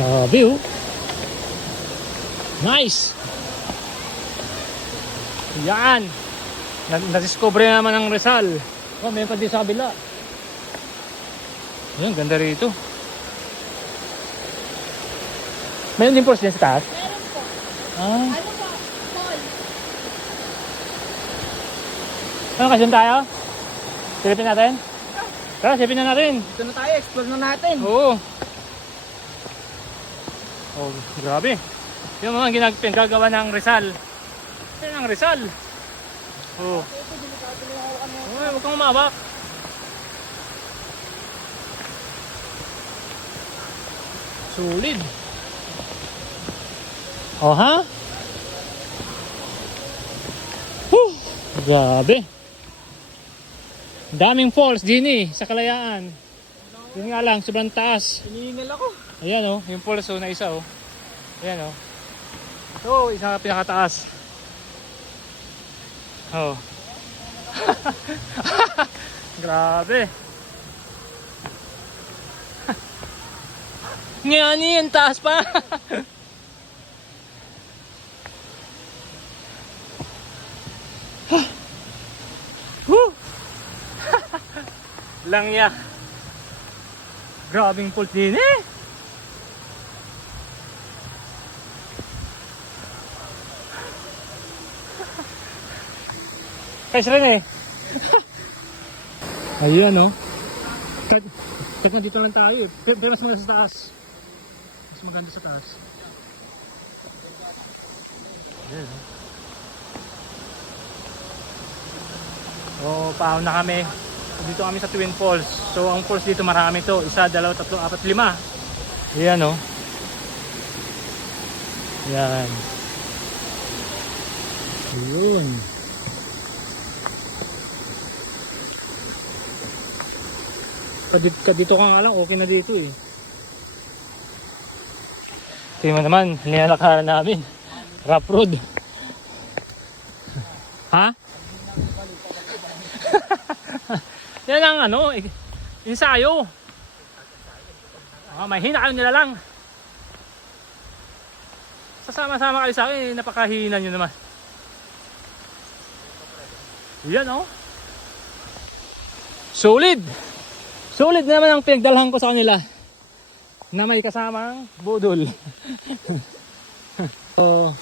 Grabe oh. Nice. Yan. Na-discover naman ng Rizal. Oh, may pa din sa kabila. Yan, ganda rito. Mayroon din pulse din sa taas? Meron po. Ah. Ano po? Call. Ano kasi tayo? Silipin natin? Tara, silipin na natin. Ito na tayo, explore na natin. Oo. Oh, grabe. Yung mga ginagawa ng Rizal. Yan ang Rizal. Oh. Uy, huwag kang umawak. Solid. Oh ha? Whew, grabe. Daming falls din sa Kalayaan. Yun nga lang, sobrang taas. Hinihingal ako. Ayan oh, yung falls na isa oh. Ayan oh. So, isa pinakataas. Oh. Grabe. Ngayon yan, taas pa. Woo! Langya. Grabing pulse din Guys rin Ayan oh. Kahit nandito lang tayo pero mas maganda sa taas. Mas maganda sa taas. Ayan oh. So, paahon na kami. Dito kami sa Twin Falls. So, ang falls dito marami to. 1, 2, 3, 4, 5. Ayan oh. Ayan. Ayun. Dito ka nga lang, okay na dito Tingnan naman, nilalakaran namin. Rough road. Ha? Yan ang ensayo. May hina kayo nila lang. Sasama-sama kayo sa akin, napakahina nyo naman. Yan Solid. Solid naman ang pinagdalhan ko sa kanila na may kasamang budol. So,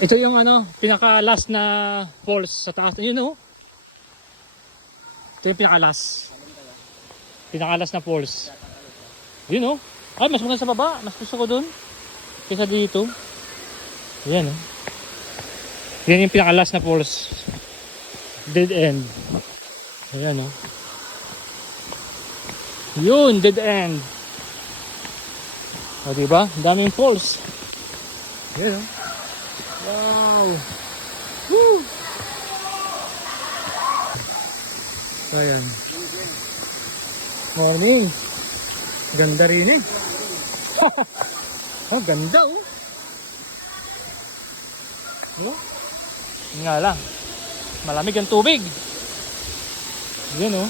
ito yung pinaka last na falls sa taas. Ito yung pinaka last. Pinaka last na falls. Ay, mas maganda sa baba. Mas gusto ko dun kaysa dito. Yan Yan yung pinaka last na falls. Dead end. Ayan Yun, dead end. O diba? Daming falls. Ayan Wow. Woo. Ayan. Morning. Ganda rin ganda Yun nga lang. Malamig ang tubig. Yan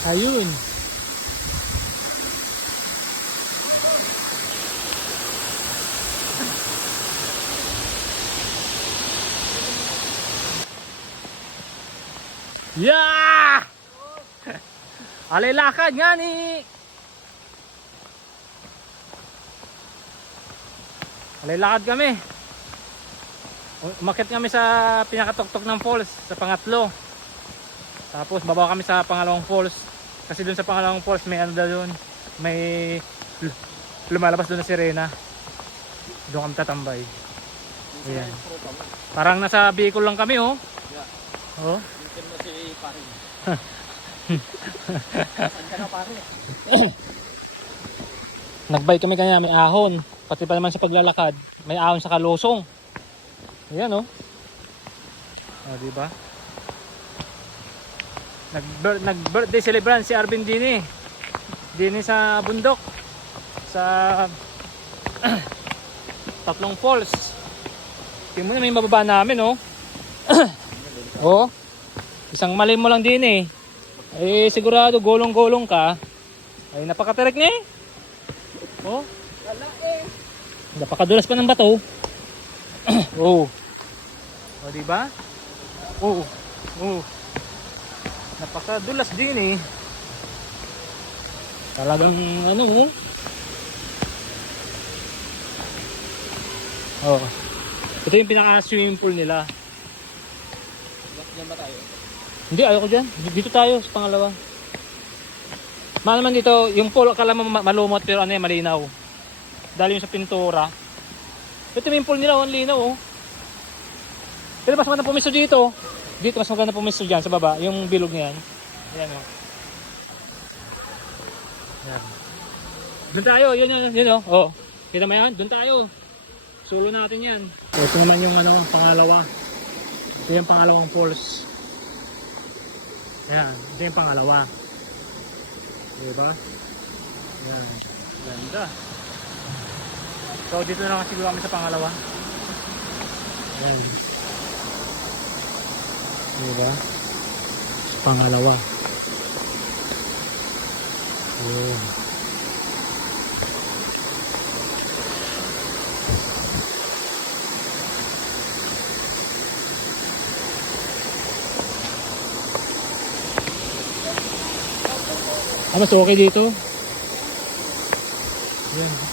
Ayun. Yeah! Alay lakad nga ni. Alay lakad kami. Umakyat kami sa pinakatuktok ng falls, sa pangatlo. Tapos baba kami sa pangalawang falls. Kasi dun sa pangalawang falls may doon. May lumalabas doon na sirena. Doon kami tatambay. Ayan. Parang nasa Bicol lang kami Nagbike kami kanina, may ahon. Pati pa naman sa paglalakad, may ahon sa kalusong. Ayan diba? Nag-birthday celebrant si Arvin Dini sa bundok sa Tatlong Falls. Tingnan mo na may mababa namin isang mali mo lang din Eh, sigurado gulong-gulong ka. Ay, napakatarik nga eh. Oh, Wala eh. napakadulas pa ng bato. Oh. O, diba? Oh. Oh. Napakadulas din eh. Talagang ano oh. Oh. Ito yung pinaka-swimming pool nila. Diyan ba tayo? Hindi, ayoko dyan. Dito tayo sa pangalawa. Naman dito, yung pool akala mo malumot pero ano yan, malinaw. Dahil yung sa pintura. Ito yung pool nila, ang linaw oh. Pero mas maganda pumisto dito. Dito mas maganda pumisto dyan sa baba. Yung bilog niyan. Ayan oh. Yan. Doon tayo, yun oh. Oh. Kita mo yan? Doon tayo. Sulo natin yan. Ito naman yung ano, pangalawa. Ito yung pangalawang falls. Ayan, ito yung pangalawa. Diba? Ayan. Ganda. So dito na lang siguro kami sa pangalawa. Ayan. Diba? Sa pangalawa. Ayan. Mas okay dito. Yan.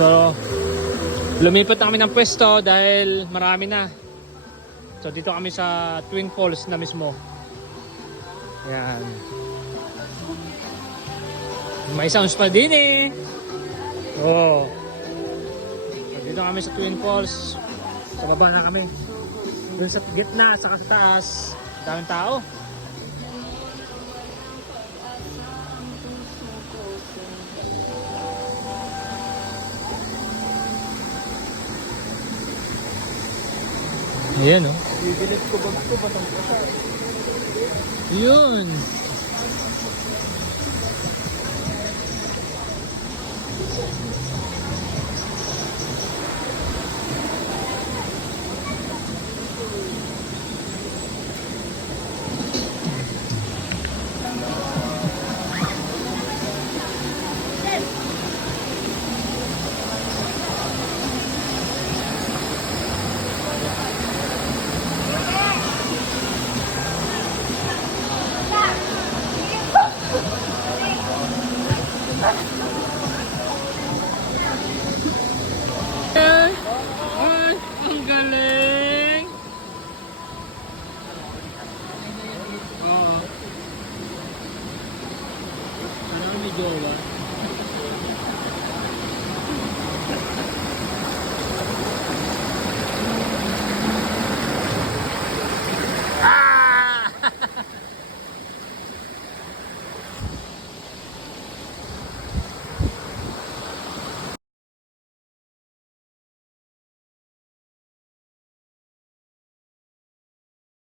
So, lumipat na kami ng pwesto dahil marami na. So, dito kami sa Twin Falls na mismo. Ayan. May sounds pa din eh. Oo. So, dito kami sa Twin Falls. Sa baba na kami. Doon sa gitna, saka sa taas. Daming tao. Ayan oh. Bibilip ko ba ito? Batang-bata. Yun.